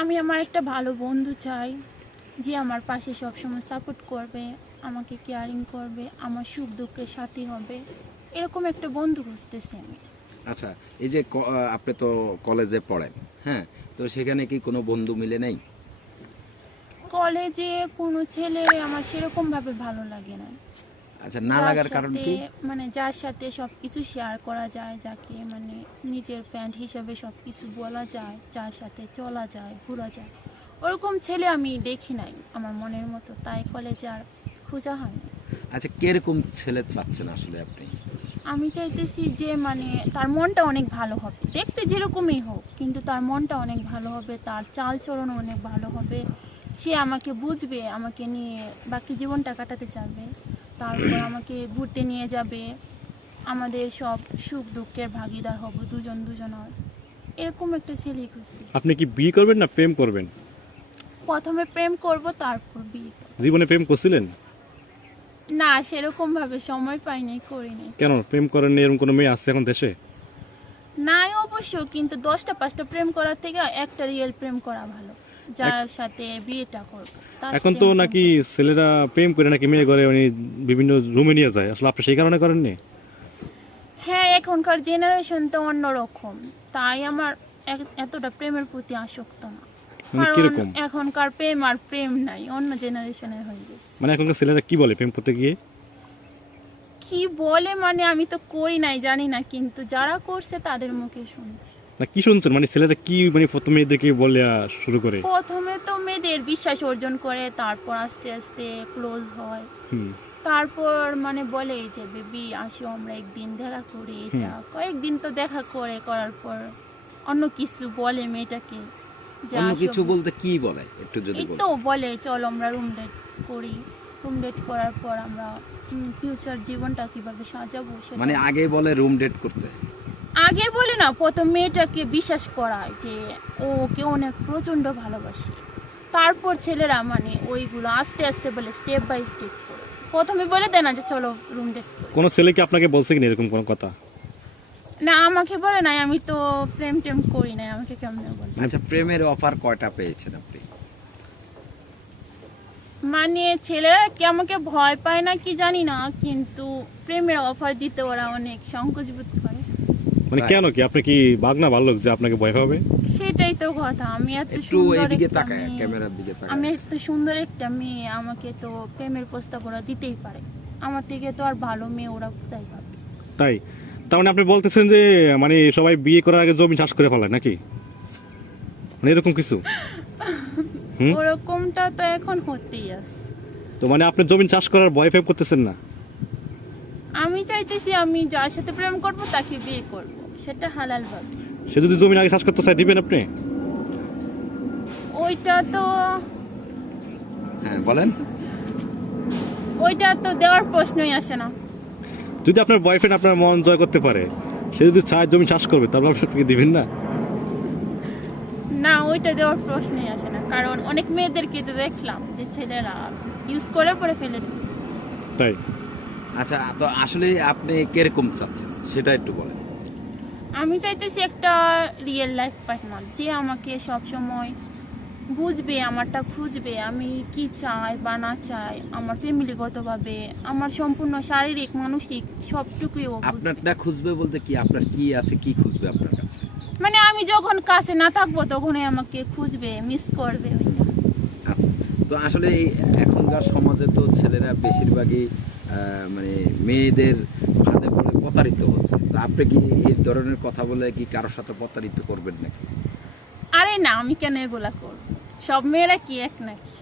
আমি আমার একটা ভালো বন্ধু চাই যে আমার পাশে সবসময় সাপোর্ট করবে আমাকে কেয়ারিং করবে আমার সুখ দুঃখের সাথী হবে। এরকম একটা বন্ধু খুঁজতেছি আমি। আচ্ছা এই যে আপনি তো কলেজে পড়েন হ্যাঁ? তো সেখানে কি কোনো বন্ধু মিলে নেই? কলেজে কোনো ছেলে আমার সেরকমভাবে ভালো লাগে না। আচ্ছা না লাগার কারণ কি? মানে যার সাথে সব কিছু শেয়ার করা যায় যাকে মানে নিজের ফ্রেন্ড হিসেবে সব কিছু বলা যায় যার সাথে চলা যায় ঘোরা যায় ওরকম ছেলে আমি দেখি নাই আমার মনের মতো তাই কলেজে আর খোঁজা হয়নি। আচ্ছা কীরকম ছেলে চাচ্ছেন আসলে আপনি? আমি চাইতেছি যে মানে তার মনটা অনেক ভালো হবে দেখতে যেরকমই হোক কিন্তু তার মনটা অনেক ভালো হবে তার চাল চলন অনেক ভালো হবে সে আমাকে বুঝবে আমাকে নিয়ে বাকি জীবনটা কাটাতে চাইবে। তারপর আমাকে ঘুরতে নিয়ে যাবে। আমাদের সব সুখ দুঃখের ভাগিদার হব দুজন দুজনের। এরকম একটা ছেলে খুঁজতেছি। আপনি কি বিয়ে করবেন না প্রেম করবেন? প্রথমে প্রেম করব তারপর বিয়ে করব। জীবনে প্রেম করছিলেন? না সেরকম ভাবে সময় পাইনি করিনি। কেন? প্রেম করেন এরকম কোনো মেয়ে আসছে এখন দেশে? নাই অবশ্য কিন্তু দশটা পাঁচটা প্রেম করার থেকে একটা রিয়েল প্রেম করা ভালো। যার সাথে বিয়েটা করব এখন তো নাকি ছেলেরা প্রেম করে নাকি মেয়ে করে উনি বিভিন্ন রুমে নিয়ে যায়। আসলে আপনি সেই কারণে করেননি? হ্যাঁ এখনকার জেনারেশন তো অন্যরকম। তাই আমার এতটা প্রেমের প্রতি আসক্ত না। মানে কারণ এখনকার প্রেম আর প্রেম নাই অন্য জেনারেশনের হয়ে গেছে। মানে এখনকার ছেলেরা কি বলে প্রেম করতে গিয়ে? কি বলে মানে আমি তো করি নাই জানি না কিন্তু যারা করছে তাদের মুখে শুনছি। না কি শুনছেন? মানে ছেলেরা কি মানে প্রথমে মেয়েদেরকে বলে শুরু করে? প্রথমে তো মেয়েদের বিশ্বাস অর্জন করে তারপর আস্তে আস্তে ক্লোজ হয়। তারপর মানে বলে যে বেবি আসো আমরা একদিন দেখা করি এটা। কয়েকদিন তো দেখা করে করার পর অন্য কিছু বলে মেয়েটাকে যে অন্য কিছু বলতে কি বলে? একটু যদি তো বলে চল আমরা রুম ডেট করি। রুম ডেট করার পর আমরা ফিউচার জীবনটা কীভাবে সাজাবো সেটা মানে আগে বলে রুম ডেট করতে? আগে বলে না প্রথম মেয়েটাকে বিশ্বাস করায় যে ও ওকে অনেক প্রচণ্ড ভালোবাসে। তারপর ছেলেরা মানে ওইগুলো আস্তে আস্তে বলে স্টেপ বাই স্টেপ করে। প্রথমে বলে দেয় না যে চলো রুম ডেট কোনো ছেলে কি আপনাকে বলছে কিনা এরকম কোনো কথা? না আমাকে বলে নাই আমি তো প্রেম টেম করি নাই আমাকে কেমনে বলে আচ্ছা প্রেমের অফার কয়টা পেয়েছেন আপনি? মানে ছেলেরা কি আমাকে ভয় পায় না কি জানি না কিন্তু প্রেমের অফার দিতে ওরা অনেক সংকোচ বোধ করে। মানে তাই। কেন কি? আপনি কি বাগনা ভালো যে আপনাকে ভয় পাবে? সেটাই তো কথা। আমি এত একটু একটা তাকায় ক্যামেরার দিকে আমি এত সুন্দর একটা মেয়ে। আমাকে তো প্রেমের প্রস্তাব ওরা দিতেই পারে। আমার থেকে তো আর ভালো মেয়ে ওরা কোথায় পাবে? তাই? তার মানে আপনি বলতেছেন যে মানে সবাই বিয়ে করার আগে জমি চাষ করে ফেলায় নাকি? মানে এরকম কিছু? ওরকমটা তো এখন হতেই আছে। তো মানে আপনি জমি চাষ করার ভয় ফেপ করতেছেন না? চাইতেছি আমি যার সাথে প্রেম করব তাকে বিয়ে করব। সেটা হালাল ভাবে সে যদি জমি আগে চাষ করতে চাই দিবেন আপনি? ওইটা তো হ্যাঁ বলেন। ওইটা তো দেওয়ার প্রশ্নই আসে না। যদি আপনার বয়ফ্রেন্ড আপনার মন জয় করতে পারে সে যদি চায় জমি চাষ করবে তারপর আপনি আপনাকে দিবেন না? না ওইটা দেওয়ার প্রশ্নই আসে না। কারণ অনেক মেয়েদেরকে তো দেখলাম যে ছেলেরা ইউজ করে পরে ফেলে দেয়। তাই? আচ্ছা তো আসলে আপনি কীরকম চাচ্ছেন? সেটা একটু বলেন। আমি চাইতেছি একটা রিয়েল লাইফ পার্টনার যে আমাকে সব সময় বুঝবে আমারটা খুঁজবে আমি কি চাই বা না চাই আমার ফ্যামিলিগতভাবে আমার সম্পূর্ণ শারীরিক মানসিক সবটুকুই ও বুঝবে। আপনারটা খুঁজবে বলতে কি? আপনার কি আছে কি খুঁজবে আপনার কাছে? মানে আমি যখন কাছে না থাকব তখনই আমাকে খুঁজবে মিস করবে। ওইটা। আচ্ছা তো আসলে এই এখনকার সমাজে তো ছেলেরা বেশিরভাগই মানে মেয়েদের ফাঁদে পড়ে প্রতারিত হচ্ছে। তা আপনি কি এই ধরনের কথা বলে কি কারোর সাথে প্রতারিত করবেন নাকি? আরে না, আমি কেন এগুলা করব? সব মেয়েরা কি এক নাকি?